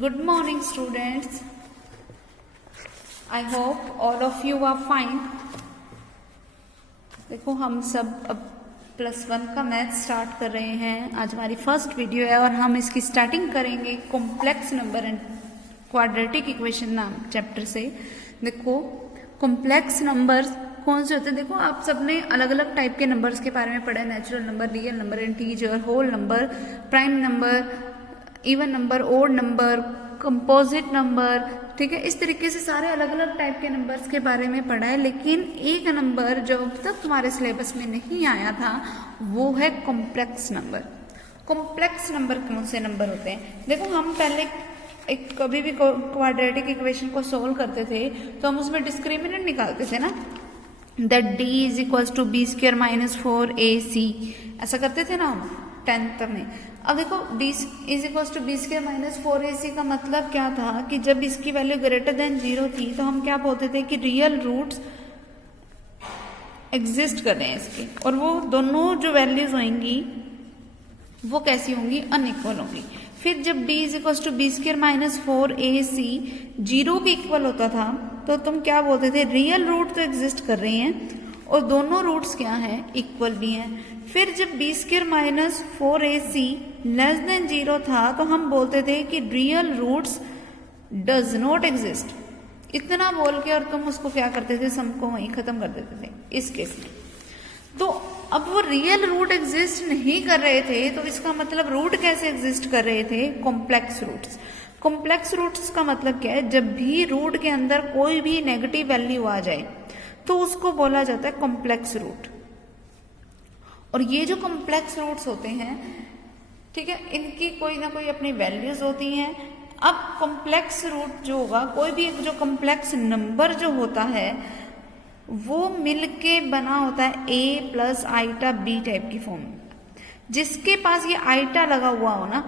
Good morning, students. I hope all of you are fine. देखो हम सब अब +1 का मैथ स्टार्ट कर रहे हैं। आज हमारी फर्स्ट वीडियो है और हम इसकी स्टार्टिंग करेंगे complex number and quadratic equation नाम चैप्टर से। देखो कॉम्प्लेक्स नंबर्स कौन से होते हैं, देखो आप सबने अलग अलग टाइप के नंबर्स के बारे में पढ़ा है। Natural number, real number, integer, whole number, prime number, even number, odd number, composite number, ठीक है। इस तरीके से सारे अलग अलग टाइप के नंबर्स के बारे में पढ़ा है। लेकिन एक नंबर जो अब तक तुम्हारे सिलेबस में नहीं आया था वो है कॉम्प्लेक्स नंबर। कॉम्प्लेक्स नंबर कौन से नंबर होते हैं? देखो हम पहले एक कभी भी क्वाड्रेटिक इक्वेशन को सोल्व करते थे तो हम उसमें डिस्क्रिमिनेंट निकालते थे ना, that d is equals to b square minus 4ac, ऐसा करते थे ना हम 10th में। अब देखो d is equals to b square minus 4ac का मतलब क्या था कि जब इसकी वैल्यू ग्रेटर देन 0 थी तो हम क्या बोलते थे कि रियल रूट्स एग्जिस्ट कर रहे हैं इसके, और वो दोनों जो वैल्यूज होंगी वो कैसी होंगी, अनइक्वल होंगी। फिर जब b is equals to b square minus 4ac 0 के इक्वल होता था तो तुम क्या बोलते थे, रियल रूट तो एग्जिस्ट कर रहे हैं और दोनों रूट्स क्या हैं, इक्वल भी हैं। फिर जब b square minus 4ac less than 0 था तो हम बोलते थे कि real roots does not exist. इतना बोल के और तुम उसको क्या करते थे, सम को वहीं खत्म कर देते थे इस केस में। तो अब वो रियल रूट एग्जिस्ट नहीं कर रहे थे तो इसका मतलब रूट कैसे एग्जिस्ट कर रहे थे, कॉम्प्लेक्स रूट्स। कॉम्प्लेक्स रूट्स का मतलब क्या है, जब भी रूट के अंदर कोई भी नेगेटिव वैल्यू आ जाए तो उसको बोला जाता है कॉम्प्लेक्स रूट। और ये जो कॉम्प्लेक्स रूट्स होते हैं, ठीक है, इनकी कोई ना कोई अपनी वैल्यूज होती हैं। अब कॉम्प्लेक्स रूट जो होगा, कोई भी एक जो कॉम्प्लेक्स नंबर जो होता है वो मिलके बना होता है a plus iota b type की फॉर्म। जिसके पास ये आइटा लगा हुआ हो ना,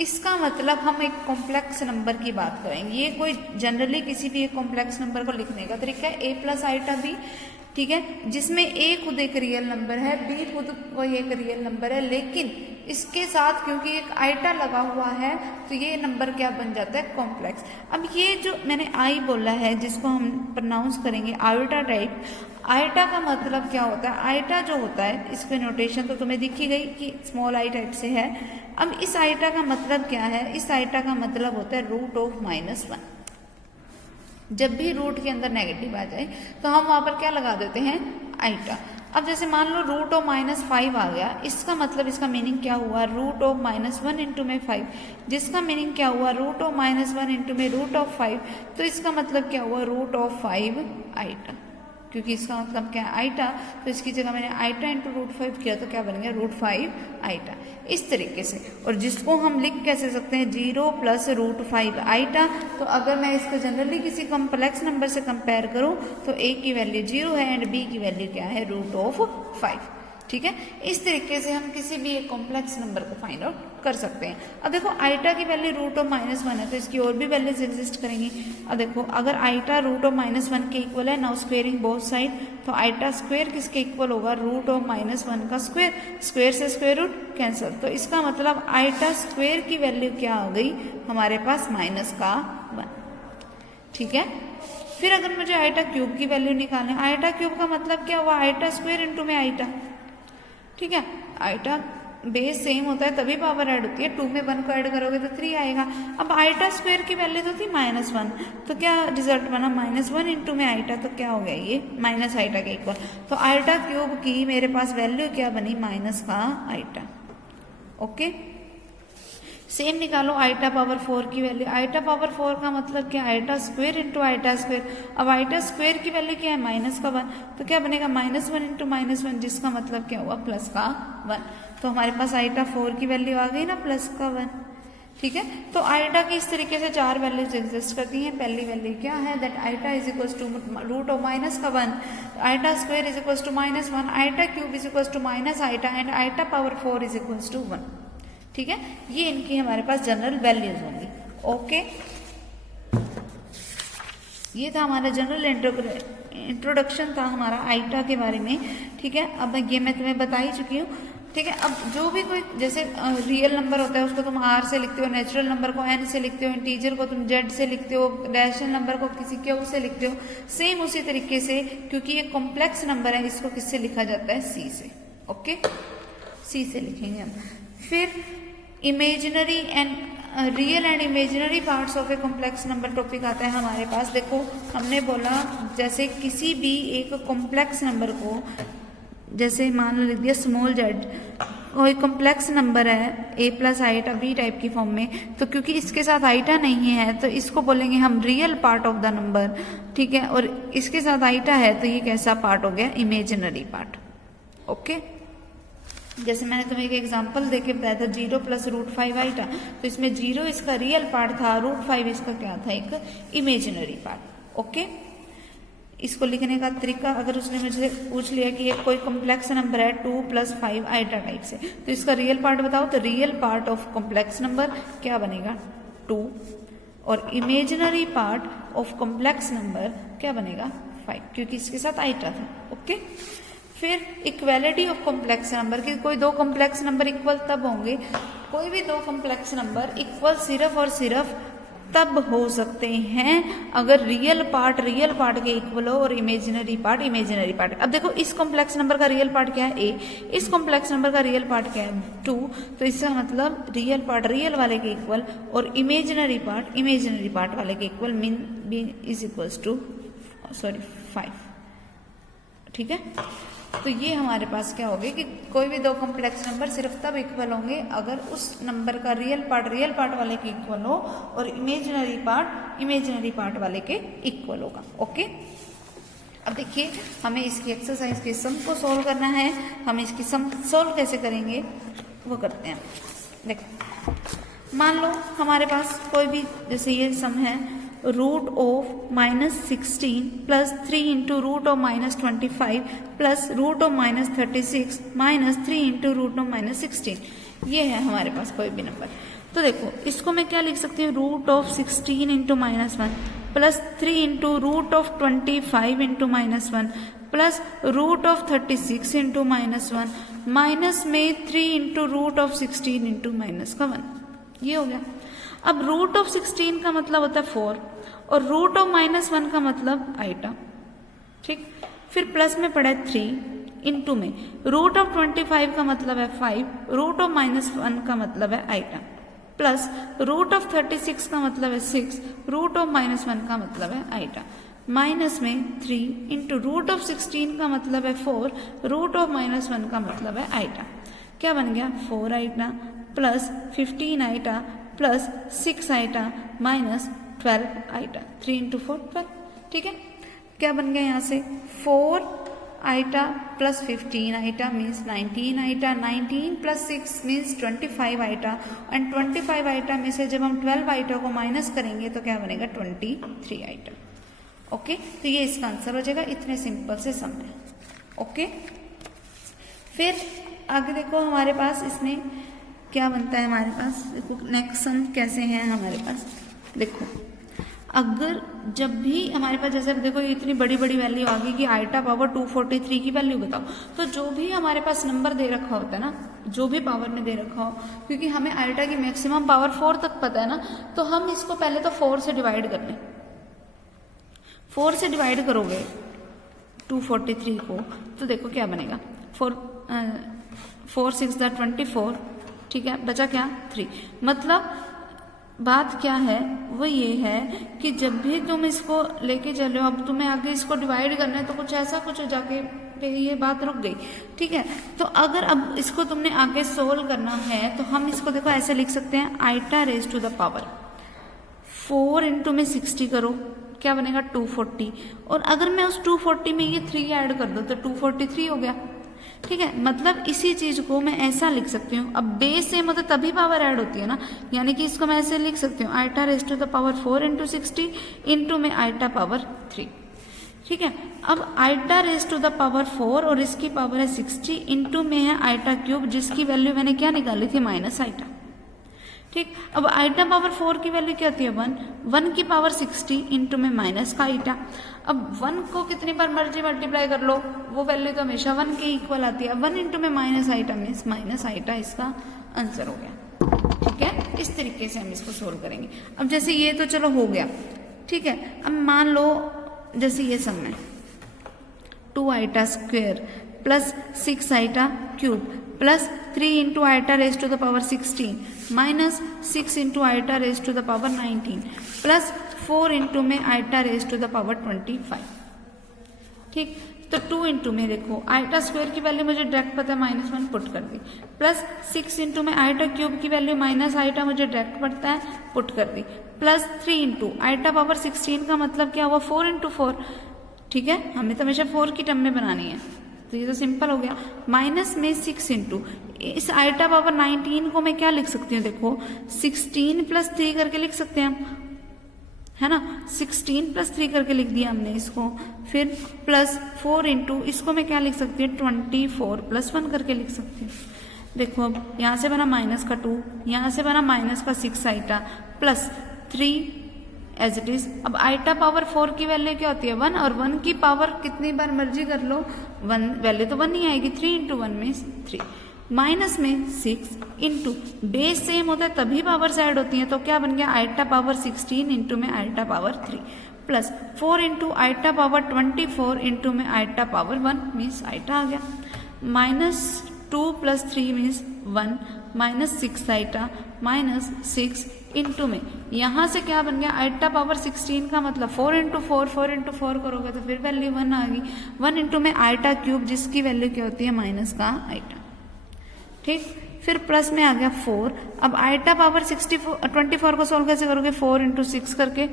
इसका मतलब हम एक कॉम्प्लेक्स नंबर की बात करेंगे। ये कोई जनरली किसी भी एक कॉम्प्लेक्स नंबर को लिखने का तरीका है a प्लस आइटा b, ठीक है, जिसमें a खुद एक रियल नंबर है, b खुद कोई एक रियल नंबर है, लेकिन इसके साथ क्योंकि एक आइटा लगा हुआ है तो ये नंबर क्या बन जाता है, कॉम्प्लेक्स। अब ये जो मैंने आई बोला है जिसको हम प्रोनाउंस करेंगे आयोटा टाइप, आइटा का मतलब क्या होता है, आइटा जो होता है इसकी नोटेशन तो तुम्हें दिखी गई कि स्मॉल आई टाइप से है। अब इस आइटा का मतलब क्या है, इस आइटा का मतलब होता है रूट ऑफ -1। जब भी रूट के अंदर नेगेटिव आ जाए तो हम वहां पर क्या लगा देते हैं, आइटा। अब जैसे मान लो रूट ऑफ -5 आ गया, इसका मतलब इसका मीनिंग क्या हुआ, रूट ऑफ -1 इंटू में 5, जिसका मीनिंग क्या हुआ, रूट ऑफ -1 इंटू में रूट ऑफ 5, तो इसका मतलब क्या हुआ, रूट ऑफ 5 आइटा। क्योंकि इसका मतलब क्या है, आइटा, तो इसकी जगह मैंने आइटा इंटू रूट 5 किया तो क्या बन गया, रूट 5 आइटा। इस तरीके से, और जिसको हम लिख कैसे सकते हैं, 0 प्लस रूट 5 आइटा। तो अगर मैं इसको जनरली किसी कॉम्प्लेक्स नंबर से कंपेयर करूं तो a की वैल्यू 0 है एंड b की वैल्यू क्या है, रूट ऑफ 5, ठीक है। इस तरीके से हम किसी भी एक कॉम्प्लेक्स नंबर को फाइंड आउट कर सकते हैं। अब देखो आइटा की वैल्यू रूट ऑफ -1 है तो इसकी और भी वैल्यूज एग्जिस्ट करेंगी। अब देखो अगर आइटा रूट ऑफ -1 के इक्वल है, नाउ स्क्वेयरिंग बोथ साइड, तो आइटा स्क्वेयर किसके इक्वल होगा, रूट ऑफ -1 का स्क्वेयर, स्क्वेयर से स्क्वेयर रूट कैंसिल, तो इसका मतलब आइटा स्क्वेयर की वैल्यू क्या आ गई हमारे पास, -1, ठीक है। फिर अगर मुझे आइटा क्यूब की वैल्यू निकालनी, आइटा क्यूब का मतलब क्या हुआ, आइटा स्क्वेयर इंटू में आइटा, ठीक है। आइटा बेस सेम होता है तभी पावर ऐड होती है, 2 में 1 को ऐड करोगे तो 3 आएगा। अब आइटा स्क्वायर की वैल्यू तो थी -1, तो क्या रिजल्ट बना, -1 इंटू में आइटा, तो क्या हो गया ये माइनस आइटा के इक्वल। तो आइटा क्यूब की मेरे पास वैल्यू क्या बनी, -आइटा, ओके। सेम निकालो आइटा पावर 4 की वैल्यू, आइटा पावर 4 का मतलब क्या, iota square into iota square. अब आइटा स्क्वेयर की वैल्यू क्या है, -1, तो क्या बनेगा, -1 इंटू -1, जिसका मतलब क्या हुआ, +1। तो हमारे पास आइटा 4 की वैल्यू आ गई ना, +1, ठीक है। तो आइटा की इस तरीके से 4 वैल्यूज एग्जिस्ट करती हैं। पहली वैल्यू क्या है, that iota is equal to root of -1, iota square is equal to -1, iota cube is equal to -iota and iota power 4 is equal to 1, ठीक है। ये इनकी हमारे पास जनरल वैल्यूज होंगी, ओके। ये था हमारा जनरल इंट्रोडक्शन था हमारा आइटा के बारे में, ठीक है। अब ये मैं तुम्हें बता ही चुकी हूँ। ठीक है। अब जो भी कोई जैसे रियल नंबर होता है उसको तुम आर से लिखते हो, नेचुरल नंबर को एन से लिखते हो, इंटीजर को तुम जेड से लिखते हो, रैशनल नंबर को किसी क्यू से लिखते हो। सेम उसी तरीके से क्योंकि ये कॉम्प्लेक्स नंबर है इसको किससे लिखा जाता है, सी से। ओके, सी से लिखेंगे हम। फिर imaginary and real and imaginary parts of a complex number topic आता है हमारे पास। देखो हमने बोला जैसे किसी भी एक कॉम्प्लेक्स नंबर को, जैसे मान लो लिख दिया स्मॉल जेड, कोई कॉम्प्लेक्स नंबर है ए प्लस आईटा बी टाइप की फॉर्म में, तो क्योंकि इसके साथ आईटा नहीं है तो इसको बोलेंगे हम real part of the number. ठीक है, और इसके साथ आईटा है तो ये कैसा पार्ट हो गया, इमेजिनरी पार्ट। ओके, जैसे मैंने तुम्हें एक एग्जांपल देके बताया था 0 प्लस √5 आईटा, तो इसमें 0 इसका रियल पार्ट था, √5 इसका क्या था, एक इमेजिनरी पार्ट। ओके, इसको लिखने का तरीका, अगर उसने मुझे पूछ लिया कि एक कोई कॉम्प्लेक्स नंबर है 2 + 5 आईटा टाइप से, तो इसका रियल पार्ट बताओ, तो real part of complex number क्या बनेगा, 2, और imaginary part of complex number क्या बनेगा, 5, क्योंकि इसके साथ आईटा था। ओके, फिर इक्वेलिटी ऑफ कॉम्प्लेक्स नंबर की, कोई दो कॉम्प्लेक्स नंबर इक्वल तब होंगे, कोई भी दो कॉम्प्लेक्स नंबर इक्वल सिर्फ और सिर्फ तब हो सकते हैं अगर रियल पार्ट के इक्वल हो और इमेजिनरी पार्ट। अब देखो इस कॉम्प्लेक्स नंबर का रियल पार्ट क्या है, ए, इस कॉम्प्लेक्स नंबर का रियल पार्ट क्या है, 2, तो इसका मतलब रियल पार्ट रियल वाले के इक्वल और इमेजिनरी पार्ट वाले के equal, mean b is equals to 5। ठीक है, तो ये हमारे पास क्या होगा कि कोई भी दो कॉम्प्लेक्स नंबर सिर्फ तब इक्वल होंगे अगर उस नंबर का रियल पार्ट वाले के इक्वल हो और इमेजिनरी पार्ट वाले के इक्वल होगा। ओके, अब देखिए हमें इसकी एक्सरसाइज के सम को सॉल्व करना है। हम इसकी सम सॉल्व कैसे करेंगे वो करते हैं। देखो मान लो हमारे पास कोई भी, जैसे ये सम है (-16 + 3 × (-25) + (-36) - 3 × (-16), ये है हमारे पास कोई भी नंबर। तो देखो इसको मैं क्या लिख सकती हूँ, (16 × (-1) + 3 × (-25) × (-1) + (36 × (-1) माइनस में 3 × (16 × (-1), ये हो गया। अब (16) का मतलब होता है 4 और (-1) का मतलब आईटा। ठीक, फिर प्लस में पड़ा है 3, इंटू में (25) का मतलब है 5, (-1) का मतलब है आईटा, प्लस (36) का मतलब है 6, (-1) का मतलब है आईटा, माइनस में 3 इंटू (16) का मतलब है 4, (-1) का मतलब है आईटा। क्या बन गया, 4 आईटा प्लस 15 आईटा प्लस 6 आईटा माइनस 12 आईटा, 3 × 4 12। ठीक है, क्या बन गया यहाँ से, 4 iota plus 15 iota means 19 iota, 19 + 6 means 25 iota, and 25 iota में से जब हम 12 आईटा को माइनस करेंगे तो क्या बनेगा, 23 आईटा। ओके, तो ये इसका आंसर हो जाएगा। इतने सिंपल से सम है। ओके, फिर आगे देखो हमारे पास इसमें क्या बनता है, हमारे पास देखो नेक्स्ट सम कैसे हैं हमारे पास। देखो अगर जब भी हमारे पास, जैसे देखो ये इतनी बड़ी वैल्यू आ गई कि आईटा पावर 243 की वैल्यू बताओ, तो जो भी हमारे पास नंबर दे रखा होता है ना, जो भी पावर में दे रखा हो, क्योंकि हमें आईटा की मैक्सिमम पावर 4 तक पता है ना, तो हम इसको पहले तो 4 से डिवाइड कर लें। 4 से डिवाइड करोगे 243 को, तो देखो क्या बनेगा, 4 6 24, ठीक है, बचा क्या, 3। मतलब बात क्या है, वो ये है कि जब भी तुम इसको लेके चलो, अब तुम्हें आगे इसको डिवाइड करना है तो कुछ ऐसा कुछ जाके पे ये बात रुक गई। ठीक है, तो अगर अब इसको तुमने आगे सोल्व करना है तो हम इसको देखो ऐसे लिख सकते हैं, iota raise to the power 4 into में 60 करो, क्या बनेगा, 240, और अगर मैं उस 240 में ये 3 ऐड कर दूं तो 243 हो गया। ठीक है, मतलब इसी चीज को मैं ऐसा लिख सकती हूँ, अब बेस सेम होता तभी पावर ऐड होती है ना, यानी कि इसको मैं ऐसे लिख सकती हूँ, iota raise to the power 4 into 60 into में आईटा पावर 3। ठीक है, अब iota raise to the power 4 और इसकी पावर है 60 इंटू में है आईटा क्यूब, जिसकी वैल्यू मैंने क्या निकाली थी, माइनस आईटा। ठीक, अब आइटा पावर 4 की वैल्यू क्या होती है 1, 1 की पावर 60 इंटू में माइनस का आइटा। अब 1 को कितनी बार मर्जी मल्टीप्लाई कर लो, वो वैल्यू तो हमेशा 1 के इक्वल आती है। 1 इंटू में minus iota means minus iota इसका आंसर हो गया। ठीक है, इस तरीके से हम इसको सोल्व करेंगे। अब जैसे ये तो चलो हो गया, ठीक है। अब मान लो जैसे ये सम है 2 iota square plus 6 iota cube plus 3 into iota raise to the power 16 माइनस 6 into iota raise to the power 19 प्लस 4 इंटू में iota raise to the power 25। ठीक, तो 2 इंटू में देखो आइटा स्क्वायर की वैल्यू मुझे डायरेक्ट पता है -1 पुट कर दी, प्लस 6 इंटू में आइटा क्यूब की वैल्यू माइनस आइटा मुझे डायरेक्ट पड़ता है पुट कर दी, प्लस 3 इंटू आइटा पावर 16 का मतलब क्या हुआ 4 इंटू 4। ठीक है, हमें तो हमेशा 4 की टर्म में बनानी है, तो ये तो सिंपल हो गया। माइनस में 6 इंटू इस आइटा पावर 19 को मैं क्या लिख सकती हूँ, देखो 16 प्लस 3 करके लिख सकते हैं हम, है ना। 16 प्लस 3 करके लिख दिया हमने इसको, फिर प्लस 4 इंटू इसको मैं क्या लिख सकती हूँ 24 प्लस 1 करके लिख सकती हूँ। देखो अब यहाँ से बना माइनस का 2, यहाँ से बना माइनस का 6 iota plus 3 as it is. अब आइटा पावर 4 की वैल्यू क्या होती है 1, और 1 की पावर कितनी बार मर्जी कर लो 1 वैल्यू तो 1 ही आएगी। 3 इंटू 1 में 3 माइनस में 6 इंटू बेस सेम होता है तभी पावर्स ऐड होती हैं, तो क्या बन गया आइटा पावर 16 इंटू में iota power 3 plus 4 into iota power 24 into में आइटा पावर 1 मीन्स आइटा आ गया। Minus 2 plus 3 means 1 minus 6 iota minus 6 into में यहाँ से क्या बन गया आइटा पावर 16 का मतलब 4 इंटू 4 करोगे तो फिर वैल्यू 1 आ गई। 1 इंटू में आइटा क्यूब जिसकी वैल्यू क्या होती है माइनस का आइटा। ठीक, फिर प्लस में आ गया 4। अब आइटा पावर 24 को सोल्व कैसे करोगे 4 इंटू 6 करके।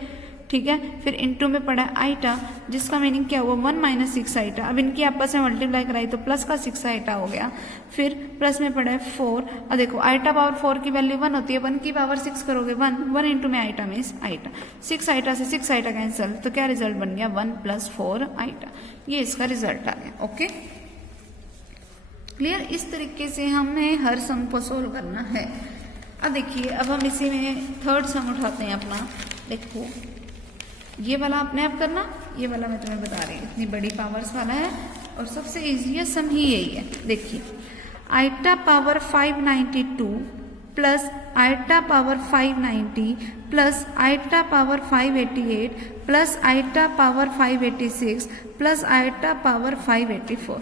ठीक है, फिर इंटू में पड़ा आइटा जिसका मीनिंग क्या हुआ 1 माइनस 6 आइटा। अब इनकी आपस में मल्टीप्लाई कराई तो प्लस का 6 आइटा हो गया, फिर प्लस में पड़ा है 4। अब देखो आइटा पावर 4 की वैल्यू 1 होती है, 1 की पावर 6 करोगे 1 इंटू में आइटा मीन्स आइटा। 6 आइटा से 6 आइटा कैंसिल, तो क्या रिजल्ट बन गया 1 प्लस 4 आइटा। ये इसका रिजल्ट आ गया। ओके क्लियर, इस तरीके से हमें हर सम को सोल्व करना है। अब देखिए अब हम इसी में थर्ड सम उठाते हैं अपना। देखो ये वाला अपने आप करना, ये वाला मैं तुम्हें बता रही हूँ इतनी बड़ी पावर्स वाला है और सबसे इजीएस्ट सम ही यही है। देखिए iota power 592 plus iota power 590 plus iota power 588 plus iota power 586 plus iota power 584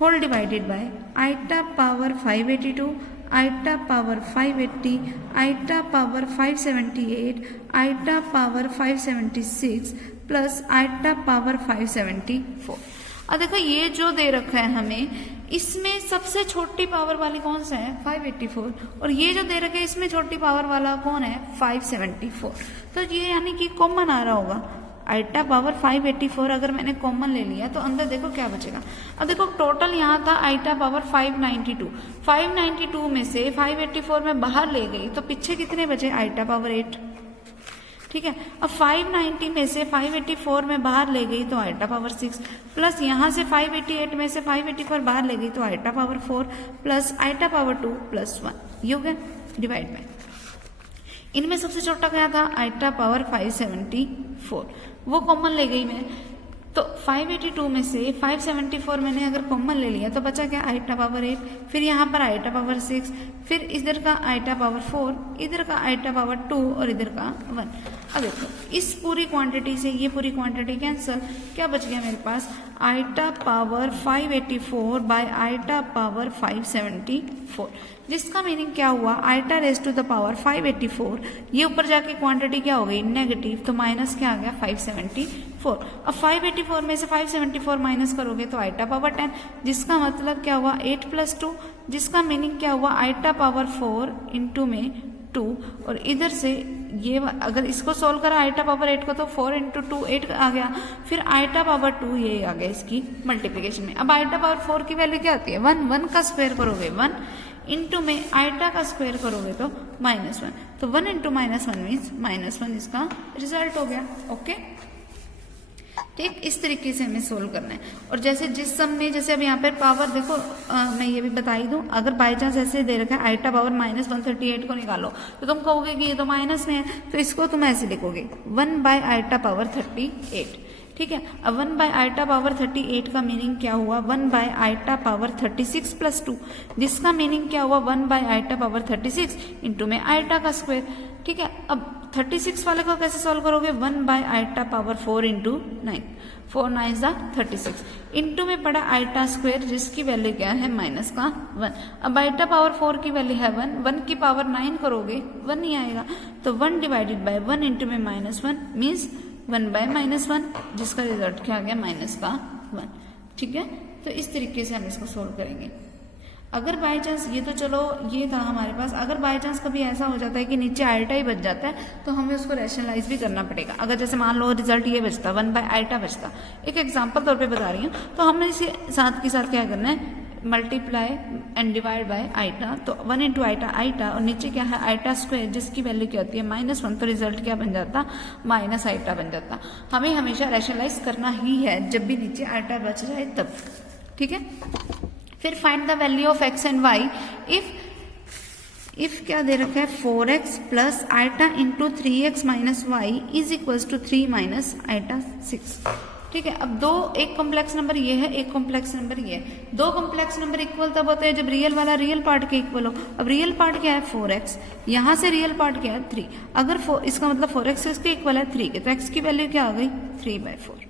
whole divided by iota power 582 iota power 580 iota power 578 iota power 576 plus iota power 574। अब देखो ये जो दे रखा है हमें, इसमें सबसे छोटी पावर वाली कौन सा है 584, और ये जो दे रखा है इसमें छोटी पावर वाला कौन है 574। तो ये यानी कि कॉमन आ रहा होगा आइटा पावर 584। अगर मैंने कॉमन ले लिया तो अंदर देखो क्या बचेगा। अब देखो टोटल यहाँ था आइटा पावर 592 में से 584 में बाहर ले गई तो पीछे कितने बचे आइटा पावर 8। ठीक है, अब 590 में से 584 में बाहर ले गई तो आइटा पावर 6 प्लस यहाँ से 588 में से 584 बाहर ले गई तो iota power 4 plus iota power 2 plus 1। ये हो गया डिवाइड बाय। इनमें सबसे छोटा क्या था आइटा पावर 574, वो कॉमन ले गई मैं, तो 582 में से 574 मैंने अगर कॉमन ले लिया तो बचा क्या आइटा पावर 8, फिर यहाँ पर आइटा पावर 6, फिर इधर का आइटा पावर 4, इधर का आइटा पावर 2 और इधर का 1। अब देखो इस पूरी क्वांटिटी से ये पूरी क्वांटिटी कैंसिल, क्या बच गया मेरे पास iota power 584 by iota power 574, जिसका मीनिंग क्या हुआ iota raise to the power 584। ये ऊपर जाके क्वांटिटी क्या हो गई नेगेटिव, तो माइनस क्या आ गया 574। अब 584 में से 574 माइनस करोगे तो आइटा पावर 10, जिसका मतलब क्या हुआ 8 प्लस 2, जिसका मीनिंग क्या हुआ आइटा पावर 4 इंटू में 2, और इधर से ये अगर इसको सोल्व करा आइटा पावर 8 को तो 4 इंटू 2 8 आ गया, फिर आइटा पावर 2 ये आ गया इसकी मल्टीप्लिकेशन में। अब आइटा पावर 4 की वैल्यू क्या आती है 1, 1 का स्क्वायर करोगे 1 इंटू में आइटा का स्क्वायर करोगे तो -1, तो 1 इंटू -1 मीन्स -1 इसका रिजल्ट हो गया। ओके ठीक, इस तरीके से हमें सोल्व करना है। और जैसे जिस सम में, जैसे अब यहाँ पर पावर देखो, मैं ये भी बता ही दूँ, अगर बाई चांस ऐसे दे रखा है आइटा पावर -138 को निकालो, तो तुम कहोगे कि ये तो माइनस में है, तो इसको तुम ऐसे लिखोगे 1 बाय आइटा पावर 38। ठीक है, अब 1 बाय आइटा पावर 38 का मीनिंग क्या हुआ, 1 बाय आइटा पावर 36 प्लस 2, जिसका मीनिंग क्या हुआ 1 बाय आइटा पावर 36 इंटू में आइटा का स्क्वायर। ठीक है, अब 36 वाले को कैसे सॉल्व करोगे, 1 बाय आइटा पावर 4 इंटू 9, 4 9 जा 36 इंटू में पड़ा आइटा स्क्वायर जिसकी वैल्यू क्या है माइनस का 1। अब आइटा पावर 4 की वैल्यू है 1, 1 की पावर 9 करोगे 1 नहीं आएगा, तो 1 डिवाइडेड बाय 1 इंटू में -1 मीन्स 1 बाय -1, जिसका रिजल्ट क्या आ गया माइनस का 1। ठीक है, तो इस तरीके से हम इसको सोल्व करेंगे। अगर बाय चांस, ये तो चलो ये था हमारे पास, अगर बाय चांस कभी ऐसा हो जाता है कि नीचे आइटा ही बच जाता है, तो हमें उसको रैशनलाइज भी करना पड़ेगा। अगर जैसे मान लो रिजल्ट ये बचता 1 बाय आइटा बचता, एक एग्जांपल तौर पे बता रही हूँ, तो हमने इसे साथ के साथ क्या करना है, multiply and divide by iota, तो 1 इंटू आइटा आइटा, और नीचे क्या है आइटा स्क्वायर जिसकी वैल्यू क्या होती है -1, तो रिजल्ट क्या बन जाता माइनस आइटा बन जाता। हमें हमेशा रैशनलाइज करना ही है जब भी नीचे आइटा बच जाए तब। ठीक है, फिर find the value of x and y if क्या दे रखा है 4x plus iota into 3x minus y is equals to 3 minus iota 6। ठीक है, अब दो, एक कॉम्प्लेक्स नंबर ये है, एक कॉम्प्लेक्स नंबर ये है। दो कॉम्प्लेक्स नंबर इक्वल तब होते हैं जब रियल वाला रियल पार्ट के इक्वल हो। अब रियल पार्ट क्या है 4x, यहाँ से रियल पार्ट क्या है 3, अगर इसका मतलब 4x इसके इक्वल है 3 के, तो x की वैल्यू क्या आ गई 3/4।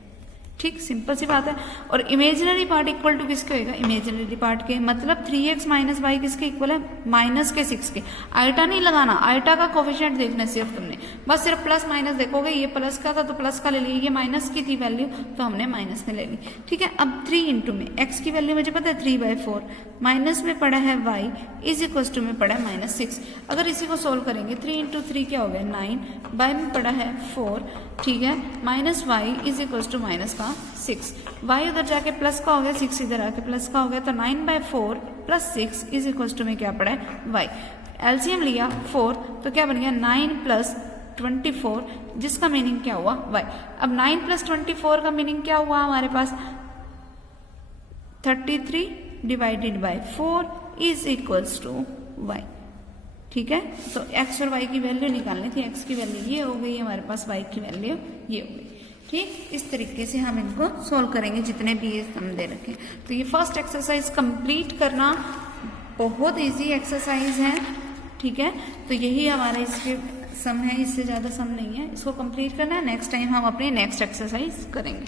ठीक, सिंपल सी बात है। और इमेजिनरी पार्ट इक्वल टू किसके होगा, इमेजिनरी पार्ट के, मतलब 3x माइनस वाई किसके इक्वल है माइनस के 6 के। आइटा नहीं लगाना, आइटा का कोफिशिएंट देखना सिर्फ तुमने, बस सिर्फ प्लस माइनस देखोगे, ये प्लस का था तो प्लस का ले लिया, ये माइनस की थी वैल्यू तो हमने माइनस में ले ली। ठीक है, अब 3 इंटू में x की वैल्यू मुझे पता है 3/4, माइनस में पड़ा है y इज इक्वल टू में पड़ा है -6। अगर इसी को सोल्व करेंगे 3 इंटू 3 क्या हो गया 9, बाय में पड़ा है 4। ठीक है, minus y is equal to minus का 6, y उधर जाके प्लस का हो गया, 6 इधर आके प्लस का हो गया, तो 9/4 प्लस 6 इज इक्वल टू में क्या पड़ा है y। एलसीएम लिया 4, तो क्या बन गया 9 प्लस 24, जिसका मीनिंग क्या हुआ y। अब 9 प्लस 24 का मीनिंग क्या हुआ हमारे पास 33 divided by 4 is equals to y। ठीक है, तो x और y की वैल्यू निकालनी थी, x की वैल्यू ये हो गई हमारे पास, y की वैल्यू ये हो गई। ठीक, इस तरीके से हम इनको सोल्व करेंगे जितने भी ये हम दे रखे। तो ये फर्स्ट एक्सरसाइज कंप्लीट करना बहुत इजी एक्सरसाइज है। ठीक है, तो यही हमारा इसके सम है, इससे ज़्यादा सम नहीं है, इसको कंप्लीट करना है। नेक्स्ट टाइम हम अपनी नेक्स्ट एक्सरसाइज करेंगे।